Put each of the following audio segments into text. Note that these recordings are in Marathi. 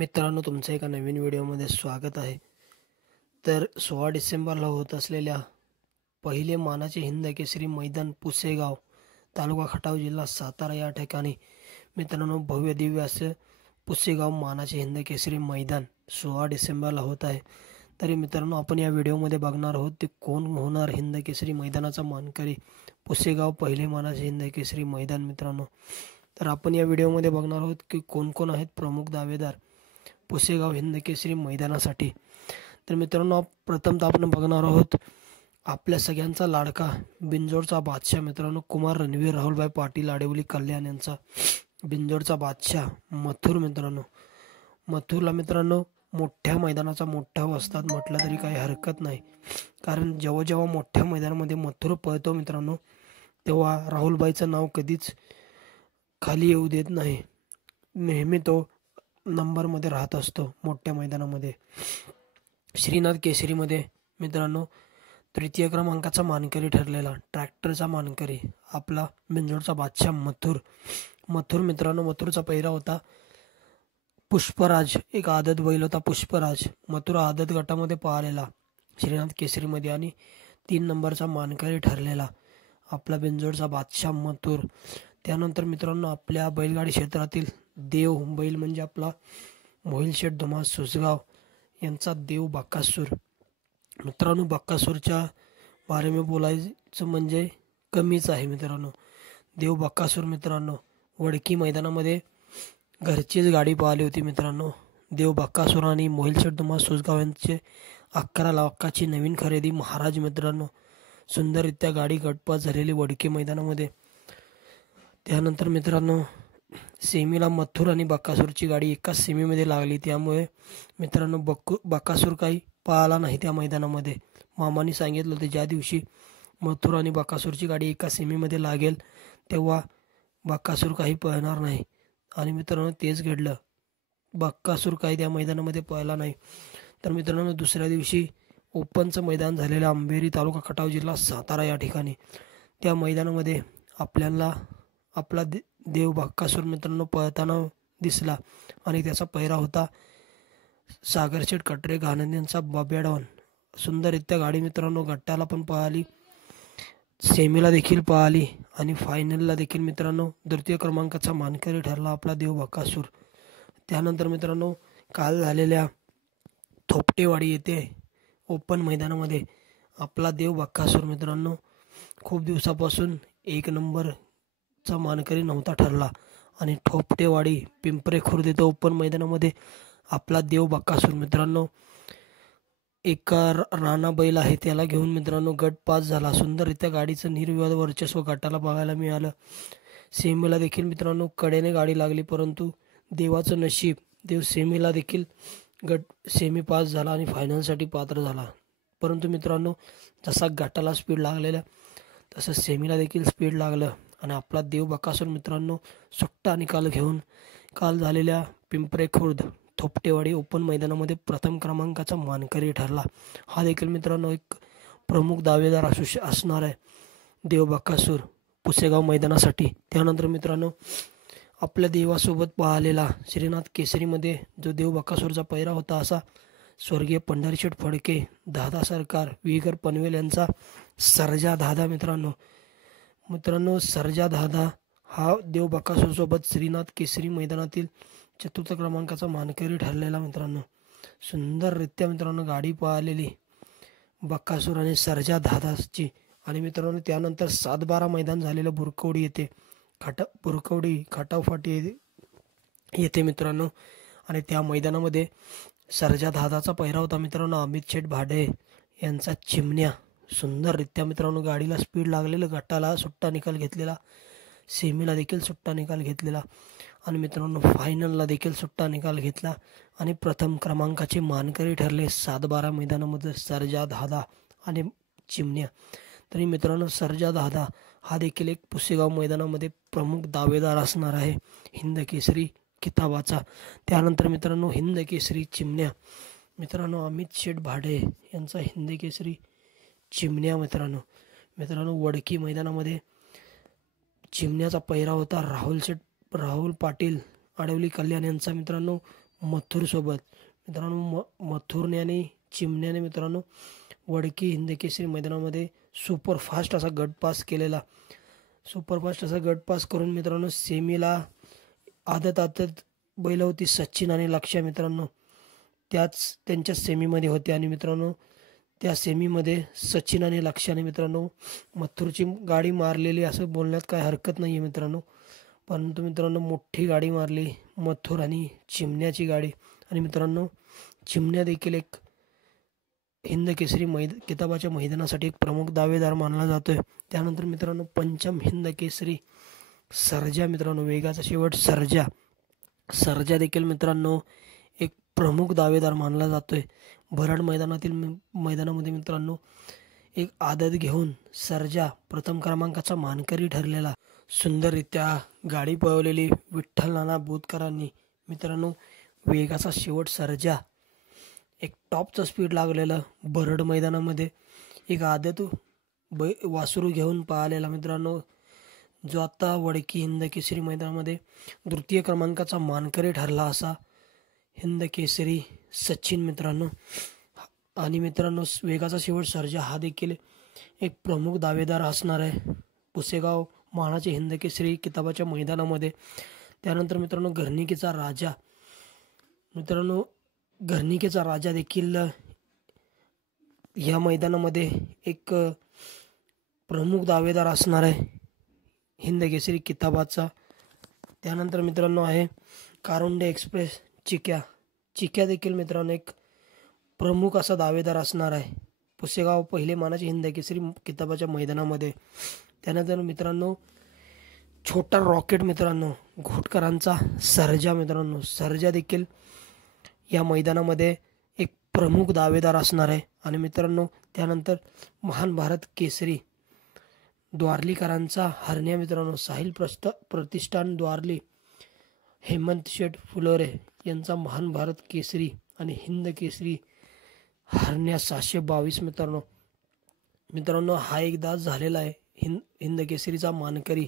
मित्रांनो, तुमचं एका नवीन व्हिडिओमध्ये स्वागत आहे. तर 16 डिसेंबरला होत असलेल्या पहिले मानाचे हिंद केसरी मैदान पुसेगाव, तालुका खटाव, जिल्हा सातारा या ठिकाणी मित्रांनो भव्य दिव्य असं पुसेगाव मानाचे हिंद केसरी मैदान 16 डिसेंबरला होत आहे. तरी मित्रांनो, आपण या व्हिडिओमध्ये बघणार आहोत ते कोण होणार हिंद केसरी मैदानाचा मानकरी. पुसेगाव पहिले मानाचे हिंद केसरी मैदान मित्रांनो. तर आपण या व्हिडिओमध्ये बघणार आहोत की कोण कोण आहेत प्रमुख दावेदार पुसेगाव हिंद केसरी मैदानासाठी. तर मित्रांनो, प्रथमतः आपण बघणार आहोत आपल्या सगळ्यांचा लाडका बिंजोडचा बादशाह मित्रांनो कुमार रणवीर राहुलभाई पाटील आडिवली कल्याण यांचा बिंजोडचा बादशाह मथुर मित्रांनो. मथुरला मित्रांनो मोठ्या मैदानाचा मोठा वस्ताद म्हटलं तरी काही हरकत नाही, कारण जेव्हा जेव्हा मोठ्या मैदानामध्ये मथुर पळतो मित्रांनो तेव्हा राहुलभाईचं नाव कधीच खाली येऊ देत नाही. नेहमी तो नंबरमध्ये राहत असतो मोठ्या मैदानामध्ये. श्रीनाथ केसरीमध्ये मित्रांनो तृतीय क्रमांकाचा मानकरी ठरलेला ट्रॅक्टरचा मानकरी आपला बिंजोडचा बादशाह मथुर मित्रांनो. मथुरचा पहिरा होता पुष्पराज, एक आदत बैल होता पुष्पराज. मथुर आदत गटामध्ये पाहिलेला श्रीनाथ केसरीमध्ये आणि 3 नंबरचा मानकरी ठरलेला आपला बिंजोडचा बादशाह मथुर. त्यानंतर मित्रांनो आपल्या बैलगाडी क्षेत्रातील देव बैल म्हणजे आपला मोहिल शेठ धुमाळ सुसगाव यांचा देव बकासूर मित्रांनो. बकासूरच्या बारेमध्ये बोलायचं म्हणजे कमीच आहे मित्रांनो. देव बकासूर मित्रांनो वडकी मैदानामध्ये घरचीच गाडी पाहिली होती मित्रांनो. देव बकासूर आणि मोहिल शेठ धुमाळ सुसगाव यांचे 11 लाखाची नवीन खरेदी महाराज मित्रांनो. सुंदररित्या गाडी गटपास झालेली वडकी मैदानामध्ये. त्यानंतर मित्रांनो सेमीला मथुर आणि बकासूरची गाडी एकाच सेमीमध्ये लागली, त्यामुळे मित्रांनो बकासूर काही पळाला नाही त्या मैदानामध्ये. मामानी सांगितलं होतं ज्या दिवशी मथुर आणि बकासूरची गाडी एका सेमीमध्ये लागेल तेव्हा बकासूर काही पळणार नाही, आणि मित्रांनो तेच घडलं. बकासूर काही त्या मैदानामध्ये पळाला नाही. तर मित्रांनो दुसऱ्या दिवशी ओपनचं मैदान झालेलं अंबेरी, तालुका खटाव, जिल्हा सातारा या ठिकाणी. त्या मैदानामध्ये आपल्याला आपला देव बकासूर मित्रांनो पळताना दिसला, आणि त्याचा पहिरा होता सागरशेठ कटरे घाणंद यांचा बब्या डॉन. सुंदररित्या गाडी मित्रांनो गटाला पण पळाली, सेमीला देखील पळाली, आणि फायनलला देखील मित्रांनो तृतीय क्रमांकाचा मानकरी ठरला आपला देव बकासूर. त्यानंतर मित्रांनो काल झालेल्या थोपटेवाडी येथे ओपन मैदानामध्ये आपला देव बकासूर मित्रांनो खूप दिवसापासून 1 नंबरचा मानकरी नव्हता ठरला, आणि थोपटेवाडी पिंपरे खुर्द येथे ओपन मैदानामध्ये आपला देव बकासूर मित्रांनो एका राणा बैल आहे त्याला घेऊन मित्रांनो गट पास झाला. सुंदररित्या गाडीचं निर्विवाद वर्चस्व गटाला बघायला मिळालं. सेमीला देखील मित्रांनो कडेने गाडी लागली, परंतु देवाचं नशीब, देव सेमीला देखील सेमी पास झाला आणि फायनलसाठी पात्र झाला. परंतु मित्रांनो जसा गटाला स्पीड लागलेला तसं सेमीला देखील स्पीड लागलं, आणि आपला देव बकासूर मित्रांनो सुट्टा निकाल घेऊन काल झालेल्या पिंपरे खुर्द थोपटेवाडी ओपन मैदानामध्ये प्रथम क्रमांकाचा मानकरी ठरला. हा देखील मित्रांनो एक प्रमुख दावेदार असणार आहे देव बकासूर पुसेगाव मैदानासाठी. त्यानंतर मित्रांनो आपल्या देवासोबत पाहिलेला श्रीनाथ केसरीमध्ये जो देव बकासूरचा पहिरा होता असा स्वर्गीय पंढरीशेठ फडके, दादा सरकार, विगर पनवेल यांचा सर्जा दादा मित्रांनो सर्जा दादा हा देव बकासूरसोबत श्रीनाथ केसरी मैदानातील 4 क्रमांकाचा मानकरी ठरलेला मित्रांनो. सुंदररित्या मित्रांनो गाडी पळालेली बकासूर आणि सर्जा दादाची. आणि मित्रांनो त्यानंतर 7-12 मैदान झालेलं बुरकवडी येथे बुरकवडी खटाव फाटी येथे मित्रांनो, आणि त्या मैदानामध्ये सर्जा दादाचा पहिरा होता मित्रांनो अमित शेठ भाडे यांचा चिमण्या. सुंदररित्या मित्रांनो गाडीला स्पीड लागलेलं, गटाला सुट्टा निकाल घेतलेला, सेमीला देखील सुट्टा निकाल घेतलेला, आणि मित्रांनो फायनलला देखील सुट्टा निकाल घेतला, आणि प्रथम क्रमांकाचे मानकरी ठरले 7-12 मैदानामध्ये सर्जा दादा आणि चिमण्या. तरी मित्रांनो सर्जा दादा हा देखील एक पुसेगाव मैदानामध्ये प्रमुख दावेदार असणार आहे हिंद केसरी किताबाचा. त्यानंतर मित्रांनो हिंद केसरी चिमण्या मित्रांनो अमित शेठ भाडे यांचा हिंद केसरी चिमण्या मित्रांनो वडकी मैदानामध्ये चिमण्याचा पहिरा होता राहुल पाटील आडिवली कल्याण यांचा मित्रांनो मथुरसोबत. मित्रांनो मथुरने आणि चिमण्याने मित्रांनो वडकी हिंदकेसरी मैदानामध्ये सुपरफास्ट असा गट पास केलेला. सुपरफास्ट असा गट पास करून मित्रांनो सेमीला आदत बैल होती सचिन आणि लक्ष्य मित्रांनो त्यांच्या सेमीमध्ये होते. आणि मित्रांनो त्या सेमीमध्ये सचिन आणि लक्ष्याने मित्रांनो मथुरची गाडी मारलेली असं बोलण्यात काय हरकत नाही आहे मित्रांनो. परंतु मित्रांनो मोठी गाडी मारली मथुर आणि चिमण्याची गाडी. आणि मित्रांनो चिमण्या देखील एक हिंदकेसरी किताबाच्या मैदानासाठी एक प्रमुख दावेदार मानला जातोय. त्यानंतर मित्रांनो पंचम हिंदकेसरी सर्जा मित्रांनो वेगाचा शेवट सर्जा देखील मित्रांनो एक प्रमुख दावेदार मानला जातोय. भराड मैदानामध्ये मित्रांनो एक आदत घेऊन सर्जा प्रथम क्रमांकाचा मानकरी ठरलेला. सुंदररित्या गाडी पळवलेली विठ्ठल नाना बुधकरांनी. मित्रांनो वेगाचा शेवट सर्जा एक टॉपचं स्पीड लागलेलं भरड मैदानामध्ये एक आदत वासरू घेऊन पळालेला मित्रांनो, जो आता वडकी हिंदकेसरी मैदानामध्ये तृतीय क्रमांकाचा मानकरी ठरला असा हिंदकेसरी सचिन मित्रांनो. आणि मित्रांनो वेगाचा शेवट सर्जा हा देखील एक प्रमुख दावेदार असणार आहे पुसेगाव मानाचे हिंदकेसरी किताबाच्या मैदानामध्ये. त्यानंतर मित्रांनो घरणिकेचा राजा देखील या मैदानामध्ये एक प्रमुख दावेदार असणार आहे हिंदकेसरी किताबाचा. त्यानंतर मित्रांनो आहे कारुंडे एक्सप्रेस चिक्या देखील मित्रांनो एक प्रमुख असा दावेदार असणार आहे पुसेगाव पहिले मानाचे हिंदकेसरी किताबाच्या मैदानामध्ये. त्यानंतर मित्रांनो छोटा रॉकेट मित्रांनो घोटकरांचा सर्जा देखील या मैदानामध्ये एक प्रमुख दावेदार असणार आहे. आणि मित्रांनो त्यानंतर महान भारत केसरी द्वारलीकरांचा हरण्या मित्रांनो साहिल प्रतिष्ठान द्वारली हेमंत शेठ फुलोरे यांचा महान भारत केसरी आणि हिंद केसरी हरण्या 722 मित्रांनो हा एकदा झालेला आहे हिंद केसरीचा मानकरी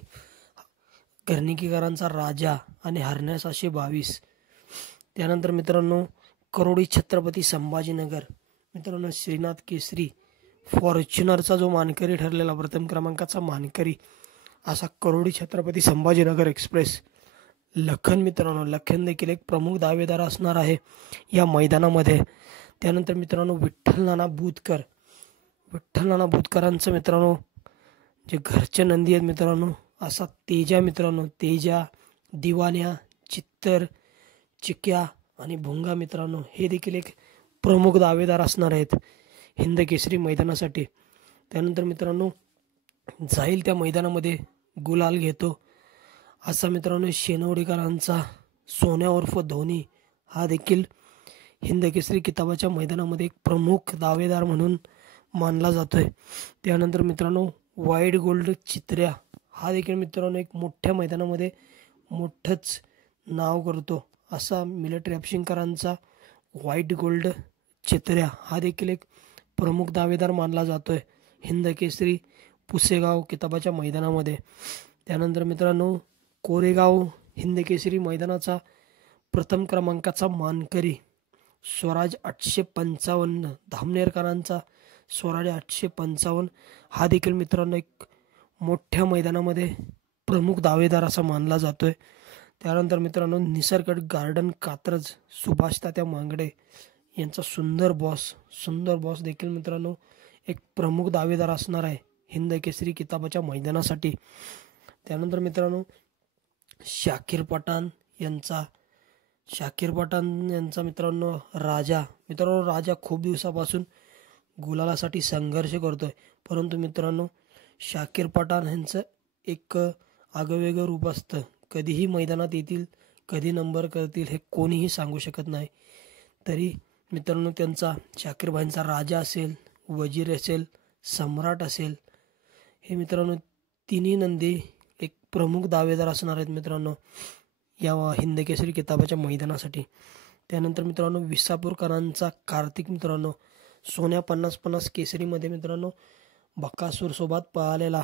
घरणिकेकरांचा राजा आणि हरण्या 722. त्यानंतर मित्रांनो करोडी छत्रपती संभाजीनगर मित्रांनो श्रीनाथ केसरी फॉर्च्युनरचा जो मानकरी ठरलेला प्रथम क्रमांकाचा मानकरी असा करोडी छत्रपती संभाजीनगर एक्सप्रेस लखन देखील एक प्रमुख दावेदार असणार आहे या मैदानामध्ये. त्यानंतर मित्रांनो विठ्ठल नाना बुधकरांचं मित्रांनो जे घरचे नंदी आहेत मित्रांनो असा तेजा दिवान्या चिक्या आणि भुंगा मित्रांनो हे देखील एक प्रमुख दावेदार असणार आहेत हिंद केसरी मैदानासाठी. त्यानंतर मित्रांनो जाईल त्या मैदानामध्ये गुलाल घेतो असा मित्रांनो शेनवडेकरांचा सोन्या उर्फ धोनी हा देखील हिंद केसरी किताबाच्या मैदानामध्ये एक प्रमुख दावेदार म्हणून मानला जातोय. त्यानंतर मित्रांनो व्हाईट गोल्ड चित्र्या हा देखील मित्रांनो एक मोठ्या मैदानामध्ये मोठंच नाव करतो असा मिलिटरी हापशिंगकरांचा व्हाईट गोल्ड चित्र्या हा देखील एक प्रमुख दावेदार मानला जातोय हिंद केसरी पुसेगाव किताबाच्या मैदानामध्ये. त्यानंतर मित्रांनो कोरेगाव हिंद केसरी मैदानाचा प्रथम क्रमांकाचा मानकरी स्वराज 855 धामनेरकरांचा स्वराज 855 हा देखील मित्रांनो एक मोठ्या मैदानामध्ये प्रमुख दावेदार असा मानला जातोय. त्यानंतर मित्रांनो निसर्ग गार्डन कात्रज सुभाष तात्या मांगडे यांचा सुंदर बॉस देखील मित्रांनो एक प्रमुख दावेदार असणार आहे हिंद केसरी किताबाच्या मैदानासाठी. त्यानंतर मित्रांनो शाकीर पठाण यांचा मित्रांनो राजा खूप दिवसापासून गुलालासाठी संघर्ष करतोय, परंतु मित्रांनो शाकीर पठाण यांचं एक आगवेगळं रूप असतं. कधीही मैदानात येतील, कधी नंबर करतील हे कोणीही सांगू शकत नाही. तरी मित्रांनो त्यांचा शाकीरभाईंचा राजा असेल, वजीर असेल, सम्राट असेल, हे मित्रांनो तिन्ही नंदी एक प्रमुख दावेदार असणार आहेत मित्रांनो या हिंद केसरी किताबाच्या मैदानासाठी. त्यानंतर मित्रांनो विसापूरकरांचा कार्तिक मित्रांनो सोन्या 50-50 केसरीमध्ये मित्रांनो बकासूरसोबत पळालेला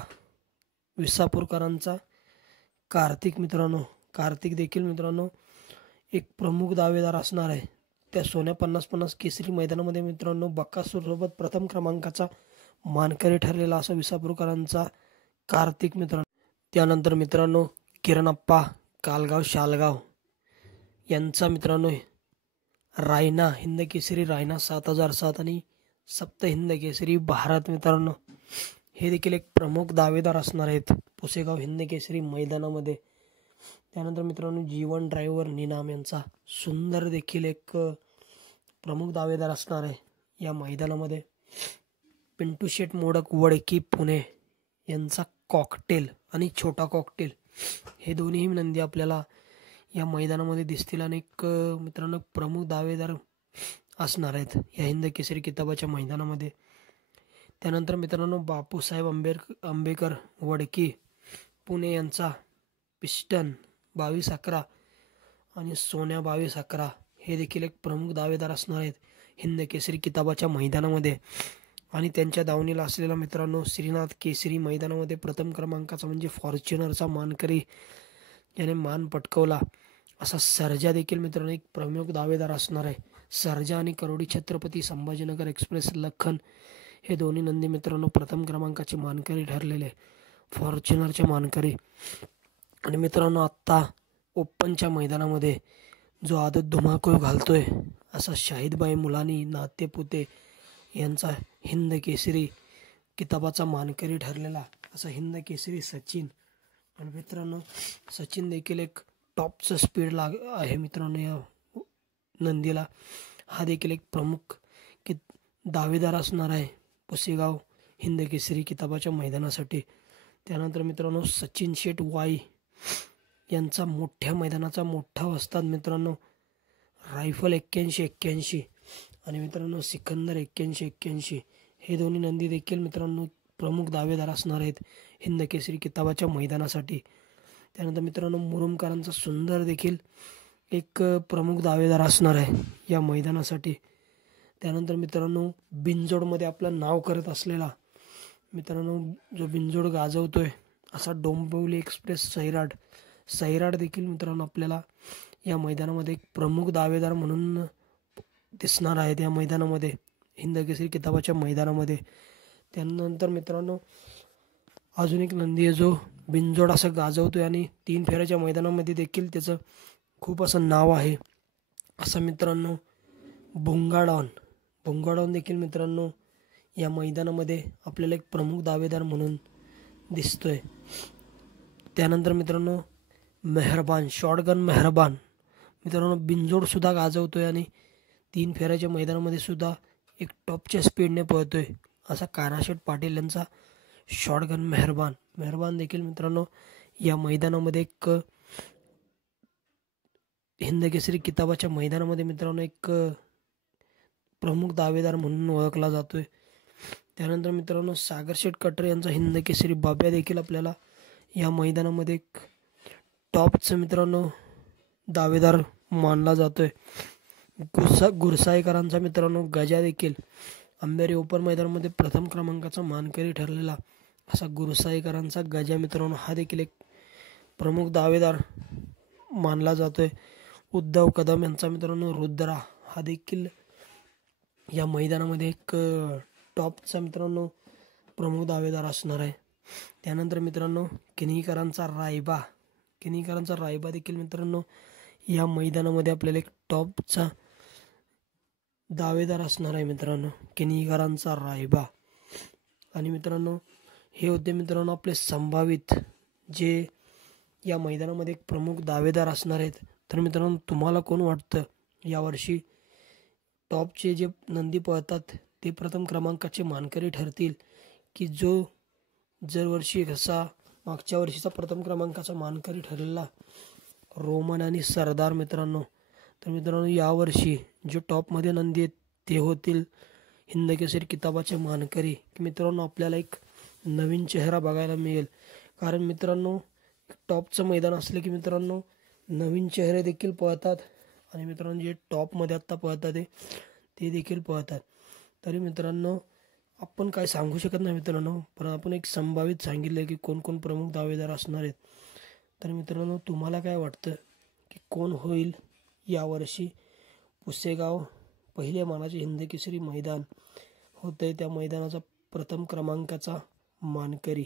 विसापूरकरांचा कार्तिक देखील मित्रांनो एक प्रमुख दावेदार असणार आहे। त्या सोन्या 50-50 केसरी मैदानामध्ये मित्रांनो बकासूरसोबत प्रथम क्रमांकाचा मानकरी ठरलेला असा विसापूरकरांचा कार्तिक मित्रांनो। त्यानंतर मित्रांनो किरणप्पा कालगाव शालगाव यांचा मित्रांनो रायना हिंद केसरी रायना 7007 आणि सप्त हिंद केसरी भारत मित्रांनो हे देखील एक प्रमुख दावेदार असणार आहेत पुसेगाव हिंद केसरी मैदानामध्ये। त्यानंतर मित्रांनो जीवन ड्रायव्हर निनाम यांचा सुंदर देखील एक प्रमुख दावेदार असणार आहे या मैदानामध्ये। पिंटू शेठ मोडक वडकी पुणे यांचा कॉकटेल आणि छोटा कॉकटेल हे दोन्ही नंदी आपल्याला या मैदानामध्ये दिसतील आणि एक मित्रांनो प्रमुख दावेदार असणार आहेत या हिंद केसरी किताबाच्या मैदानामध्ये। त्यानंतर मित्रांनो बापूसाहेब आंबेकर वडकी पुणे यांचा पिस्टन 2211 आणि सोन्या 2211 हे देखील एक प्रमुख दावेदार असणार आहेत हिंद केसरी किताबाच्या मैदानामध्ये। आणि त्यांच्या दावणीला असलेला मित्रांनो श्रीनाथ केसरी मैदानामध्ये प्रथम क्रमांकाचा म्हणजे फॉर्च्युनरचा मानकरी याने मान पटकवला असा सर्जा देखील मित्रांनो एक प्रमुख दावेदार असणार आहे। सर्जा आणि करोडी छत्रपती संभाजीनगर एक्सप्रेस लखन हे दोन्ही नंदी मित्रांनो प्रथम क्रमांकाचे मानकरी ठरलेले फॉर्च्युनरचे मानकरी। आणि मित्रांनो आत्ता ओपनच्या मैदानामध्ये जो आदत धुमाकूळ घालतोय असा शाहिदबाई मुलानी नातेपुते यांचा हिंद केसरी किताबाचा मानकरी ठरलेला असा हिंद केसरी सचिन। आणि मित्रांनो सचिन देखील एक टॉपचं स्पीड आहे मित्रांनो या नंदीला। हा देखील एक प्रमुख दावेदार असणार आहे पुसेगाव हिंद केसरी किताबाच्या मैदानासाठी। त्यानंतर मित्रांनो सचिन शेठ वाई यांचा मोठ्या मैदानाचा मोठा वस्ताद मित्रांनो रायफल 8181 आणि मित्रांनो सिकंदर 8181 हे दोन्ही नंदी देखील मित्रांनो प्रमुख दावेदार असणार आहेत हिंद केसरी किताबाच्या मैदानासाठी। त्यानंतर मित्रांनो मुरुमकरांचा सुंदर देखील एक प्रमुख दावेदार असणार आहे या मैदानासाठी। त्यानंतर मित्रांनो बिनजोडमध्ये आपलं नाव करत असलेला मित्रांनो जो बिनजोड गाजवतोय असा डोंबिवली एक्सप्रेस सैराट देखील मित्रांनो आपल्याला या मैदानामध्ये एक प्रमुख दावेदार म्हणून दिसणार आहेत या मैदानामध्ये हिंद केसरी किताबाच्या मैदानामध्ये। त्यानंतर मित्रांनो अजून एक नंदी आहे जो बिनजोड असं गाजवतोय आणि 3 फेऱ्याच्या मैदानामध्ये देखील त्याचं खूप असं नाव आहे असं मित्रांनो भुंगाडॉन देखील मित्रांनो या मैदानामध्ये आपल्याला एक प्रमुख दावेदार म्हणून दिसतोय। त्यानंतर मित्रांनो शॉटगन मेहरबान मित्रांनो बिनजोड सुद्धा गाजवतोय आणि 3 फेऱ्याच्या मैदानामध्ये सुद्धा एक टॉपच्या स्पीडने पळतोय असा कानाशेठ पाटील यांचा शॉटगन मेहरबान देखील मित्रांनो या मैदानामध्ये एक हिंद केसरी किताबाच्या मैदानामध्ये मित्रांनो एक प्रमुख दावेदार म्हणून ओळखला जातोय। त्यानंतर मित्रांनो सागरशेठ कटरे यांचा हिंद केसरी बाब्या देखील आपल्याला या मैदानामध्ये एक टॉपचं मित्रांनो दावेदार मानला जातोय। गुरसाईकरांचा मित्रांनो गजा देखील अंबेरी ओपन मैदानामध्ये प्रथम क्रमांकाचा मानकरी ठरलेला असा गुरसाईकरांचा गजा मित्रांनो हा देखील एक प्रमुख दावेदार मानला जातोय। उद्धव कदम यांचा मित्रांनो रुद्रा हा देखील या मैदानामध्ये एक टॉपचा मित्रांनो प्रमुख दावेदार असणार आहे। त्यानंतर मित्रांनो किनीकरांचा रायबा देखील मित्रांनो या मैदानामध्ये आपल्याला एक टॉपचा दावेदार असणार आहे मित्रांनो किनीकरांचा रायबा। आणि मित्रांनो हे होते मित्रांनो आपले संभावित जे या मैदानामध्ये एक प्रमुख दावेदार असणार आहेत। तर मित्रांनो तुम्हाला कोण वाटतं यावर्षी टॉपचे जे नंदी पळतात ते प्रथम क्रमांकाचे मानकरी ठरतील की जो दरवर्षी कसा मागच्या वर्षीचा प्रथम क्रमांकाचा मानकरी ठरलेला रोमन आणि सरदार मित्रांनो। तर मित्रांनो यावर्षी जो टॉपमध्ये नंदी आहेत ते होतील हिंद केसरी किताबाचे मानकरी। मित्रांनो आपल्याला एक नवीन चेहरा बघायला मिळेल कारण मित्रांनो टॉपचं मैदान असलं की मित्रांनो नवीन चेहरे देखील पळतात आणि मित्रांनो जे टॉपमध्ये आत्ता पळतात ते देखील पळतात। तरी मित्रांनो आपण काय सांगू शकत नाही मित्रांनो, पण आपण एक संभावित सांगितलं की कोण कोण प्रमुख दावेदार असणार आहेत। तर मित्रांनो तुम्हाला काय वाटतं की कोण होईल यावर्षी पुसेगाव पहिले मानाचे हिंदकेसरी मैदान होते. त्या मैदानाचा प्रथम क्रमांकाचा मानकरी